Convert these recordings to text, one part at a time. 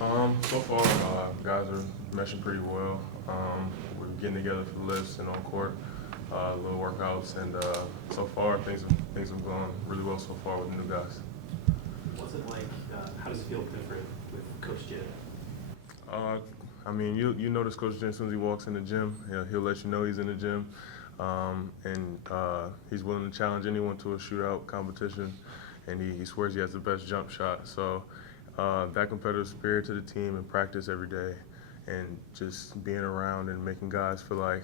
So far, guys are meshing pretty well. We're getting together for the lifts and on court, little workouts, and so far things have gone really well so far with the new guys. What's it like? How does it feel different with Coach J? Uh, I mean, you notice Coach Jen as soon as he walks in the gym, he'll let you know he's in the gym, and he's willing to challenge anyone to a shootout competition, and he swears he has the best jump shot. So that competitive spirit to the team and practice every day, and just being around and making guys feel like,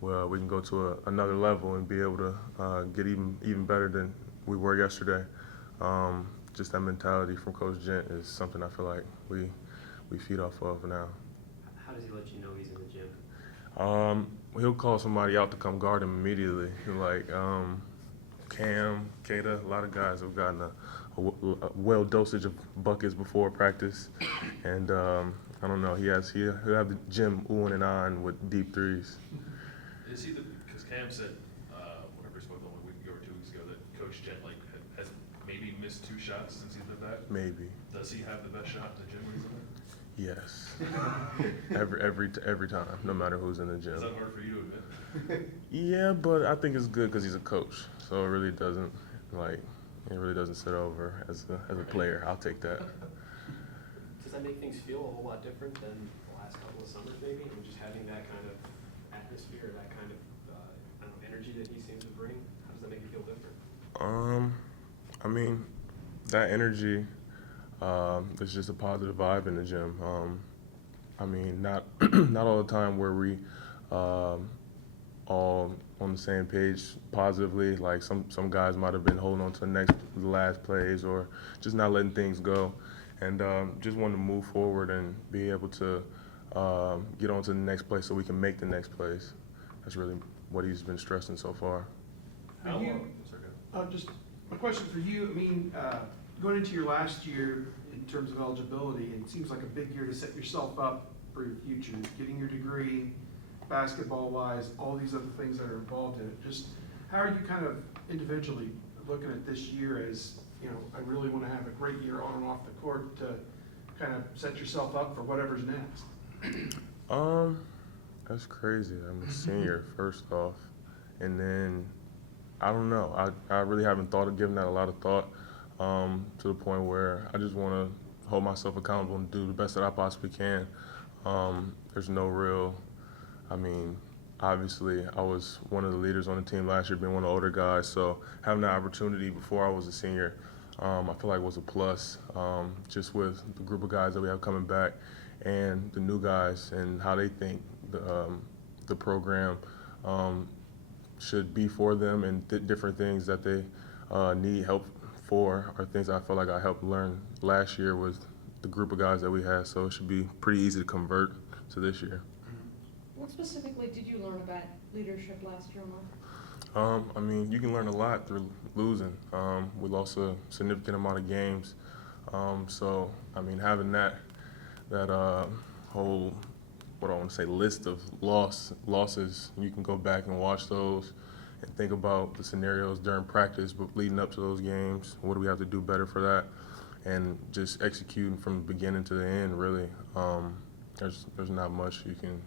well, we can go to another level and be able to get even better than we were yesterday. Just that mentality from Coach Gent is something I feel like we feed off of now. How does he let you know he's in the gym? He'll call somebody out to come guard him immediately. Like Cam, Kata, a lot of guys have gotten a well dosage of buckets before practice, and I don't know. He'll have the gym oohing and ahhing with deep threes. Is he because Cam said, whatever he spoke on a week ago or 2 weeks ago, that Coach Jet has maybe missed 2 shots since he's been back? Maybe. Does he have the best shot in the gym when he's in there? Yes. every time, no matter who's in the gym. Is that hard for you to admit? Yeah, but I think it's good because he's a coach, so it really doesn't sit over as a player. I'll take that. Does that make things feel a whole lot different than the last couple of summers, maybe? I mean, just having that kind of atmosphere, that kind of I don't know, energy that he seems to bring. How does that make you feel different? I mean, that energy. It's just a positive vibe in the gym. I mean, not not all the time where we all on the same page positively. Like some guys might have been holding on to the last plays or just not letting things go, and just wanting to move forward and be able to get on to the next play so we can make the next plays. That's really what he's been stressing so far. How You- long? Sorry, Just a question for you. I mean, going into your last year in terms of eligibility, it seems like a big year to set yourself up for your future, getting your degree, basketball-wise, all these other things that are involved in it. Just how are you kind of individually looking at this year as, you know, I really want to have a great year on and off the court to kind of set yourself up for whatever's next? That's crazy. I'm a senior first off, and then I don't know. I really haven't thought of giving that a lot of thought to the point where I just want to hold myself accountable and do the best that I possibly can. There's no real. I mean, obviously, I was one of the leaders on the team last year, being one of the older guys. So having the opportunity before I was a senior, I feel like was a plus. Just with the group of guys that we have coming back, and the new guys and how they think the program should be for them, and different things that they need help for are things I feel like I helped learn last year with the group of guys that we had. So it should be pretty easy to convert to this year. What specifically did you learn about leadership last year, Mark? I mean, you can learn a lot through losing. We lost a significant amount of games. So, I mean, having that whole, what I want to say, list of losses, you can go back and watch those and think about the scenarios during practice, but leading up to those games, what do we have to do better for that? And just executing from the beginning to the end, really. There's not much you can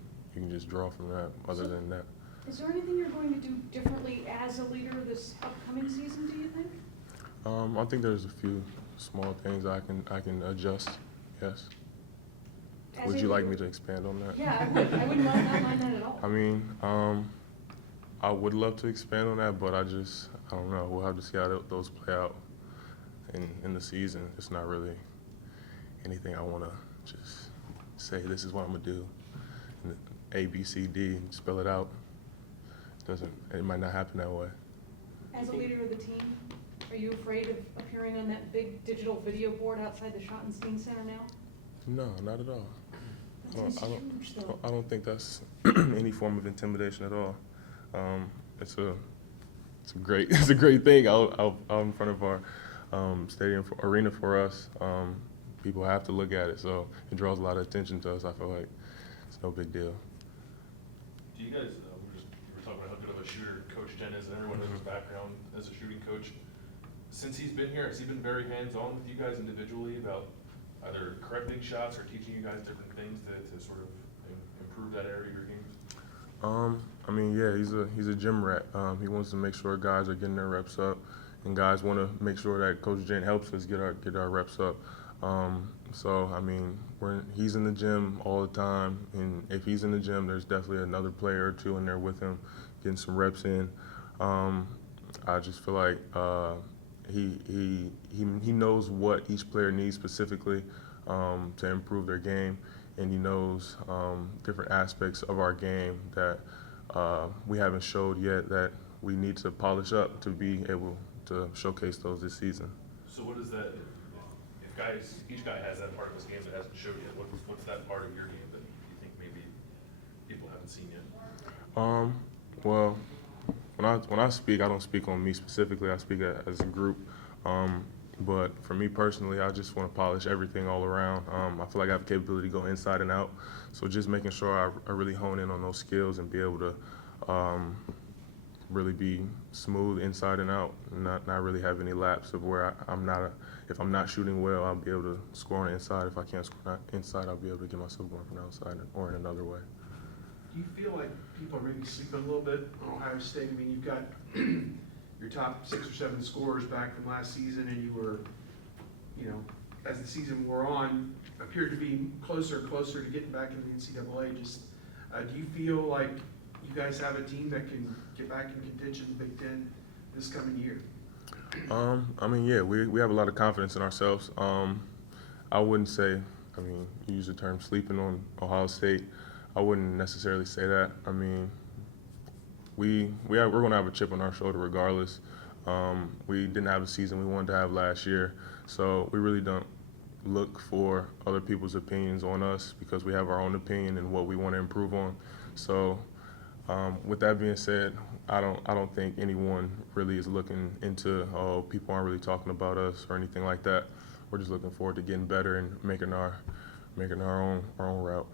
just draw from that other than that. Is there anything you're going to do differently as a leader this upcoming season, do you think? I think there's a few small things I can adjust, yes. As Would a you like leader? me to expand on that? Yeah, I would. I wouldn't not mind that at all. I mean, I would love to expand on that, but I don't know. We'll have to see how those play out in the season. It's not really anything I want to just say, this is what I'm going to do. And A, B, C, D, spell it out. It might not happen that way. As a leader of the team, are you afraid of appearing on that big digital video board outside the Schottenstein Center now? No, not at all. That's huge, though. I don't think that's any form of intimidation at all. It's a great thing out in front of our arena for us. People have to look at it, so it draws a lot of attention to us. I feel like it's no big deal. Do you guys, we were talking about how good of a shooter Coach Jen is, and everyone knows his background as a shooting coach. Since he's been here, has he been very hands-on with you guys individually about either correcting shots or teaching you guys different things to sort of improve that area of your games? I mean, yeah, he's a gym rat. He wants to make sure guys are getting their reps up, and guys want to make sure that Coach Jen helps us get our reps up. So I mean, he's in the gym all the time, and if he's in the gym, there's definitely another player or two in there with him, getting some reps in. I just feel like he knows what each player needs specifically to improve their game, and he knows different aspects of our game that we haven't showed yet that we need to polish up to be able to showcase those this season. So what is that, if each guy has that part of his game that hasn't showed yet, what's that part of your game that you think maybe people haven't seen yet? Well, when I speak, I don't speak on me specifically. I speak as a group. But for me personally, I just want to polish everything all around. I feel like I have the capability to go inside and out. So just making sure I really hone in on those skills and be able to really be smooth inside and out, and not really have any laps of where if I'm not shooting well, I'll be able to score on the inside. If I can't score inside, I'll be able to get myself going from the outside or in another way. Do you feel like people are maybe sleeping a little bit on Ohio State? I mean, you've got your top 6 or 7 scorers back from last season, and you were, as the season wore on, appeared to be closer and closer to getting back into the NCAA. Just, do you feel like you guys have a team that can get back in contention in the Big Ten this coming year? I mean, yeah, we have a lot of confidence in ourselves. I wouldn't say, you use the term sleeping on Ohio State. I wouldn't necessarily say that. I mean, we're going to have a chip on our shoulder regardless. We didn't have the season we wanted to have last year, so we really don't look for other people's opinions on us because we have our own opinion and what we want to improve on. So, with that being said, I don't think anyone really is looking into people aren't really talking about us or anything like that. We're just looking forward to getting better and making our own route.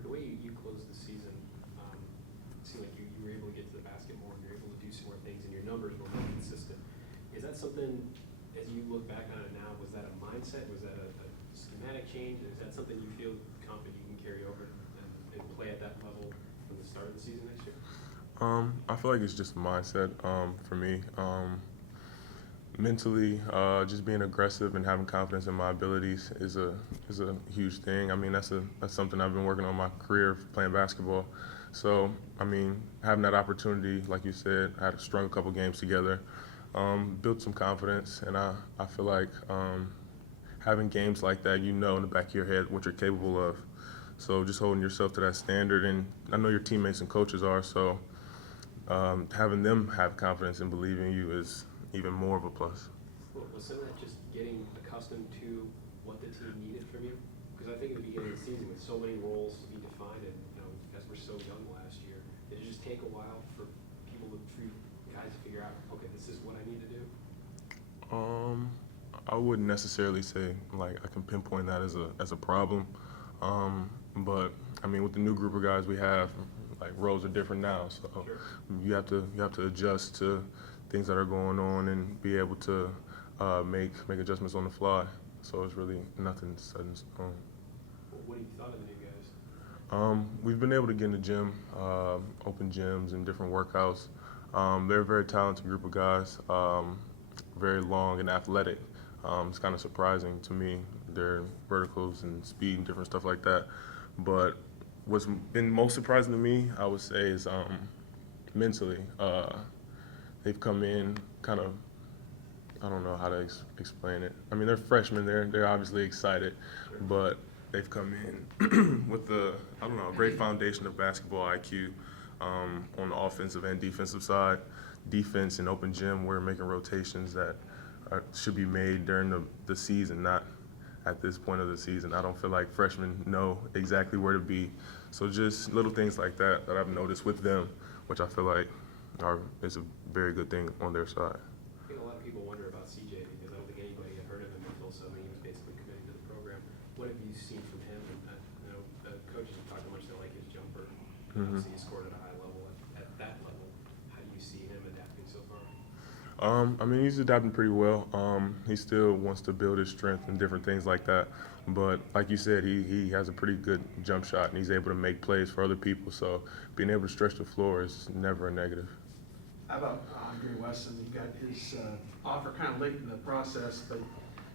The way you closed the season, it seemed like you were able to get to the basket more and you're able to do some more things and your numbers were more consistent. Is that something, as you look back on it now, was that a mindset? Was that a schematic change? Is that something you feel confident you can carry over and play at that level from the start of the season next year? I feel like it's just a mindset for me. Mentally, just being aggressive and having confidence in my abilities is a huge thing. I mean, that's something I've been working on my career playing basketball. So, I mean, having that opportunity, like you said, I had strung a couple games together, built some confidence, and I feel like having games like that, in the back of your head what you're capable of. So just holding yourself to that standard, and I know your teammates and coaches are, so having them have confidence and believe in you is even more of a plus. Well, was some of that just getting accustomed to what the team needed from you? Because I think at the beginning of the season, with so many roles to be defined, and as we're so young last year, did it just take a while for you guys to figure out, okay, this is what I need to do? I wouldn't necessarily say like I can pinpoint that as a problem, but I mean with the new group of guys we have, like roles are different now, so Sure. you have to adjust to things that are going on and be able to make adjustments on the fly. So it's really nothing set in stone. Well, what have you thought of the new guys? We've been able to get in the gym, open gyms and different workouts. They're a very talented group of guys, very long and athletic. It's kind of surprising to me, their verticals and speed and different stuff like that. But what's been most surprising to me, I would say, is mentally. They've come in kind of, I don't know how to explain it. I mean, they're freshmen, they're obviously excited, but they've come in with a great foundation of basketball IQ on the offensive and defensive side. Defense and open gym, we're making rotations that should be made during the season, not at this point of the season. I don't feel like freshmen know exactly where to be. So just little things like that I've noticed with them, which I feel like is a very good thing on their side. I think a lot of people wonder about CJ because I don't think anybody had heard of him until suddenly he was basically committed to the program. What have you seen from him? And the coaches have talked how much they like his jumper. Mm-hmm. Obviously, he scored at a high level. At that level, how do you see him adapting so far? I mean, he's adapting pretty well. He still wants to build his strength and different things like that. But like you said, he has a pretty good jump shot and he's able to make plays for other people. So being able to stretch the floor is never a negative. How about Andre Wesson? He got his offer kind of late in the process, but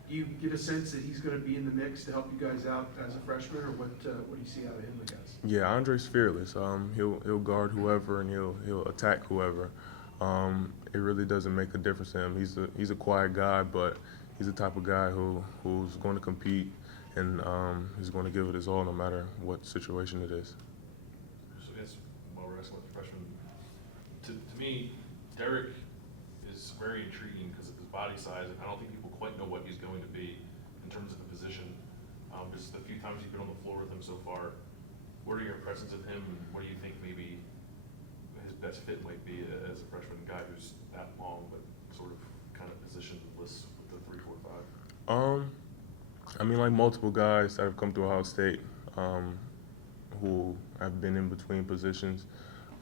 do you get a sense that he's going to be in the mix to help you guys out as a freshman, or what do you see out of him, I guess? Yeah, Andre's fearless. He'll guard whoever and he'll attack whoever. It really doesn't make a difference to him. He's a quiet guy, but he's the type of guy who's going to compete and he's going to give it his all no matter what situation it is. So I guess while we're asking about the freshman, to me, Derek is very intriguing because of his body size, and I don't think people quite know what he's going to be in terms of the position. Just the few times you've been on the floor with him so far, what are your impressions of him, and what do you think maybe his best fit might be as a freshman guy who's that long but sort of kind of positionless with the 3-4-5? I mean, like multiple guys that have come through Ohio State, who have been in between positions,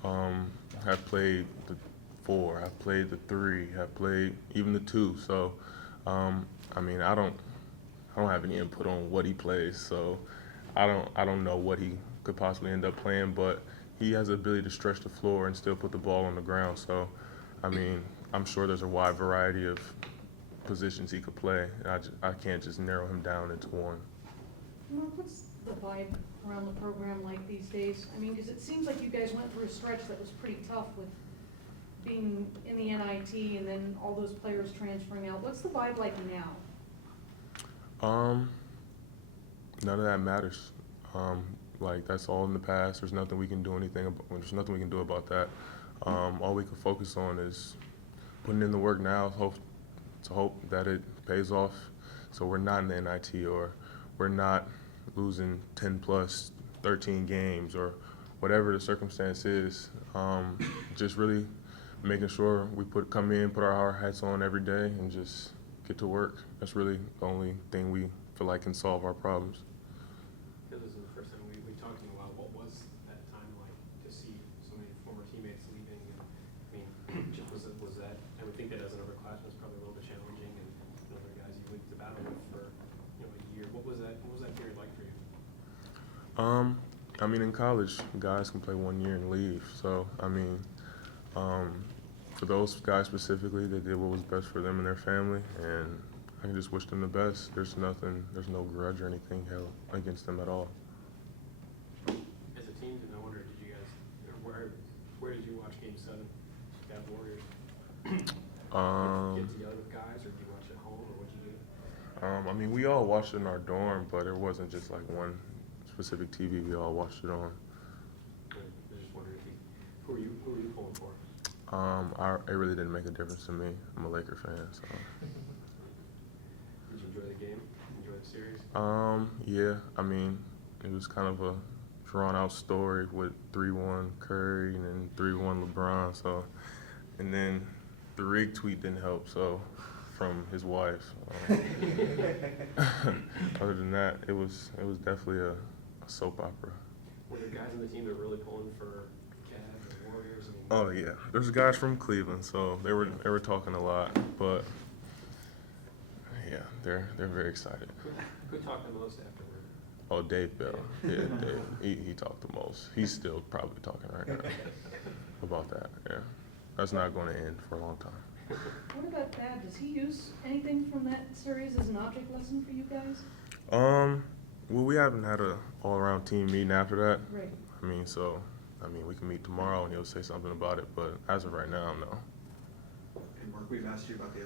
have played the 4, have played the 3, have played even the 2. So, I mean, I don't have any input on what he plays. So, I don't know what he could possibly end up playing, but he has the ability to stretch the floor and still put the ball on the ground. So, I mean, I'm sure there's a wide variety of positions he could play. I can't just narrow him down into one. Mark, what's the vibe around the program like these days? I mean, because it seems like you guys went through a stretch that was pretty tough with being in the NIT and then all those players transferring out. What's the vibe like now? None of that matters. Like that's all in the past. There's nothing we can do there's nothing we can do about that. All we can focus on is putting in the work now. Hope that it pays off. So we're not in the NIT or we're not losing 10 plus 13 games or whatever the circumstance is. Just really making sure we come in, put our hard hats on every day, and just get to work. That's really the only thing we feel like can solve our problems. This is the first time we talked in a while. What was that time like to see so many former teammates leaving? And, I mean, just was that? I would think that as an upperclassman was probably a little bit challenging, and other guys you went to battle with for a year. What was that period like for you? I mean, in college, guys can play 1 year and leave. So, I mean, for those guys specifically, they did what was best for them and their family, and I can just wish them the best. There's no grudge or anything held against them at all. As a team, and I wonder, did you guys, where did you watch Game 7? Cavs Warriors. Get together with guys, or did you watch at home, or what'd you do? I mean, we all watched it in our dorm, but it wasn't just like one specific TV. We all watched it on. I just wondered who are you pulling for? It really didn't make a difference to me. I'm a Laker fan, so. Did you enjoy the game? Enjoy the series? Yeah. I mean, it was kind of a drawn-out story with 3-1 Curry and then 3-1 LeBron. So, and then the rig tweet didn't help. So, from his wife. Other than that, it was definitely a soap opera. Were there guys on the team that were really pulling for Cavs or Warriors? I mean, Oh yeah, there's guys from Cleveland, so they were talking a lot, but yeah, they're very excited. who talked the most afterward? Oh, Dave Bell, yeah, Dave, he talked the most. He's still probably talking right now about that. Yeah, that's not going to end for a long time. What about Thad? Does he use anything from that series as an object lesson for you guys? Well, we haven't had a all-around team meeting after that. Right. I mean, we can meet tomorrow and he'll say something about it, but as of right now, no. And Mark, we've asked you about the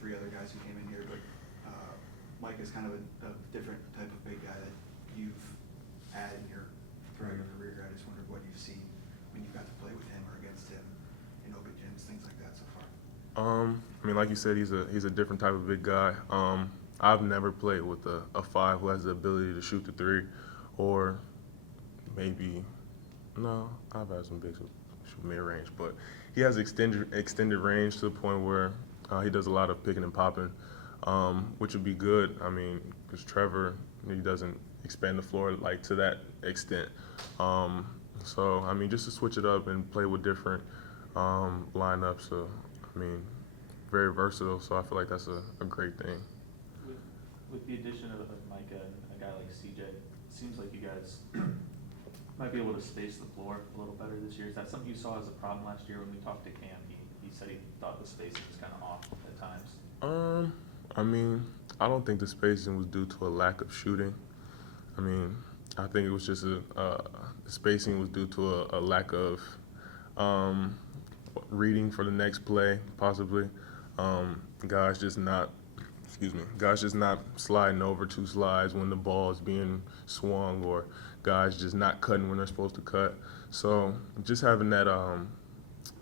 3 other guys who came in here, but Mike is kind of a different type of big guy that you've had in your throughout your career. I just wondered what you've seen when you got to play with him or against him in open gyms, things like that so far. I mean, like you said, he's a different type of big guy. I've never played with a 5 who has the ability to shoot the 3, or maybe, no, I've had some bigs who shoot mid-range, but he has extended range to the point where he does a lot of picking and popping, which would be good. I mean, because Trevor, he doesn't expand the floor like to that extent. So, I mean, just to switch it up and play with different lineups, I mean, very versatile. So I feel like that's a great thing. With the addition of Micah and a guy like CJ, it seems like you guys might be able to space the floor a little better this year. Is that something you saw as a problem last year when we talked to Cam? He said he thought the spacing was kind of off at times. I mean, I don't think the spacing was due to a lack of shooting. I mean, I think it was just the spacing was due to a lack of reading for the next play, possibly. Guys just not sliding over 2 slides when the ball is being swung, or guys just not cutting when they're supposed to cut. So just having that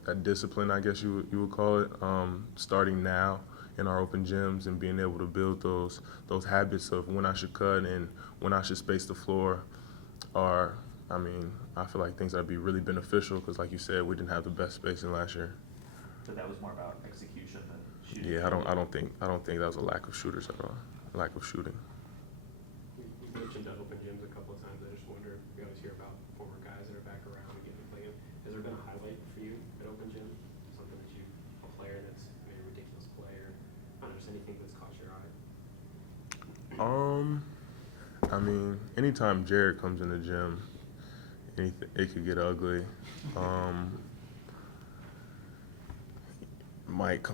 that discipline, I guess you would call it, starting now in our open gyms and being able to build those habits of when I should cut and when I should space the floor are, I mean, I feel like things that'd be really beneficial because, like you said, we didn't have the best spacing last year. So that was more about execution than shooting. Yeah, I don't think that was a lack of shooters at all. Lack of shooting. You mentioned open gyms a couple of times. I just wonder, we always hear about former guys that are back around and getting to play in. Has there been a highlight for you at open gym? Something that a player that's made a ridiculous play, or I don't know, just anything that's caught your eye? I mean, anytime Jared comes in the gym, it could get ugly. Mike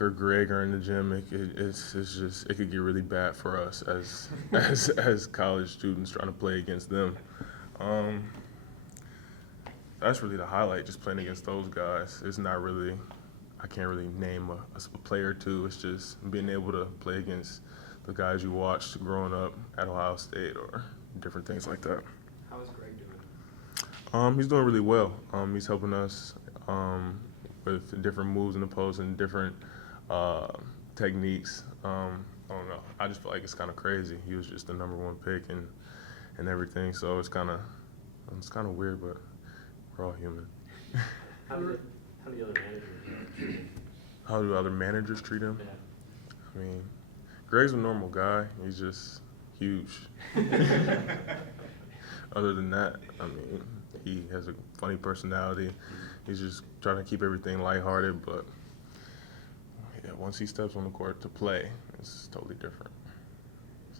or Greg are in the gym. It could get really bad for us as college students trying to play against them. That's really the highlight, just playing against those guys. It's not really, I can't really name a player or two. It's just being able to play against the guys you watched growing up at Ohio State or different things like that. How is Greg doing? He's doing really well. He's helping us with different moves in the post and different techniques. I don't know. I just feel like it's kind of crazy. He was just the #1 pick and everything. So it's kind of weird, but we're all human. How do the other managers treat him? How do other managers treat him? Yeah. I mean, Greg's a normal guy. He's just huge. Other than that, I mean, he has a funny personality. He's just trying to keep everything lighthearted, but yeah, once he steps on the court to play, it's totally different.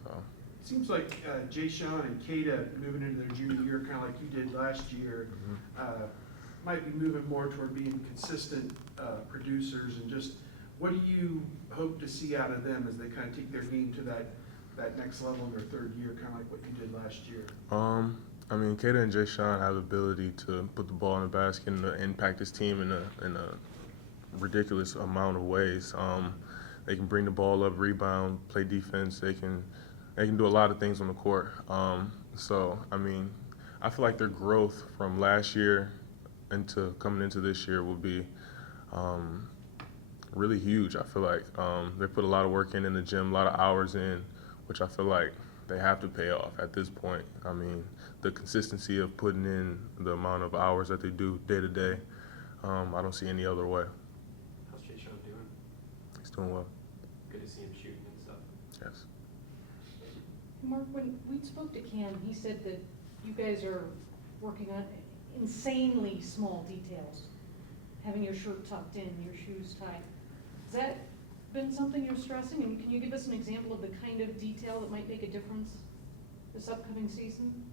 So. Seems like Jay Sean and Kata moving into their junior year, kind of like you did last year, might be moving more toward being consistent producers. And just what do you hope to see out of them as they kind of take their game to that next level in their 3rd year, kind of like what you did last year? I mean, Kata and Jay Sean have the ability to put the ball in the basket and to impact his team in a ridiculous amount of ways. They can bring the ball up, rebound, play defense. They can do a lot of things on the court. So, I mean, I feel like their growth from last year into coming into this year will be really huge. I feel like they put a lot of work in the gym, a lot of hours in, which I feel like they have to pay off at this point. I mean, the consistency of putting in the amount of hours that they do day to day, I don't see any other way. How's Jay Sean doing? He's doing well. Good to see him shooting and stuff. Yes. Mark, when we spoke to Cam, he said that you guys are working on insanely small details, having your shirt tucked in, your shoes tied. Has that been something you're stressing? And can you give us an example of the kind of detail that might make a difference this upcoming season?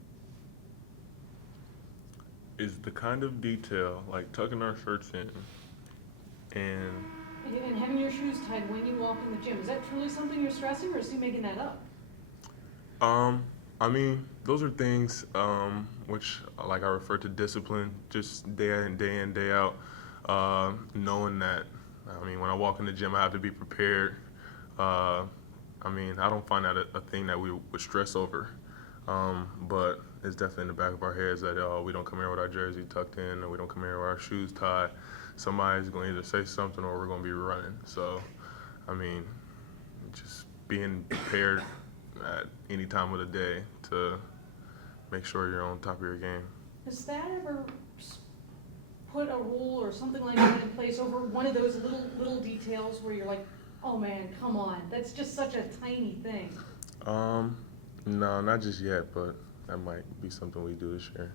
Is the kind of detail, like tucking our shirts in and And having your shoes tied when you walk in the gym, is that truly something you're stressing, or is he making that up? I mean, those are things which, like, I refer to discipline, just day in, day out, knowing that, I mean, when I walk in the gym, I have to be prepared. I mean, I don't find that a thing that we would stress over, but it's definitely in the back of our heads that we don't come here with our jersey tucked in, or we don't come here with our shoes tied. Somebody's going to either say something or we're going to be running. So, I mean, just being prepared at any time of the day to make sure you're on top of your game. Has that ever put a rule or something like that in place over one of those little details where you're like, oh man, come on, that's just such a tiny thing? No, not just yet, but that might be something we do this year.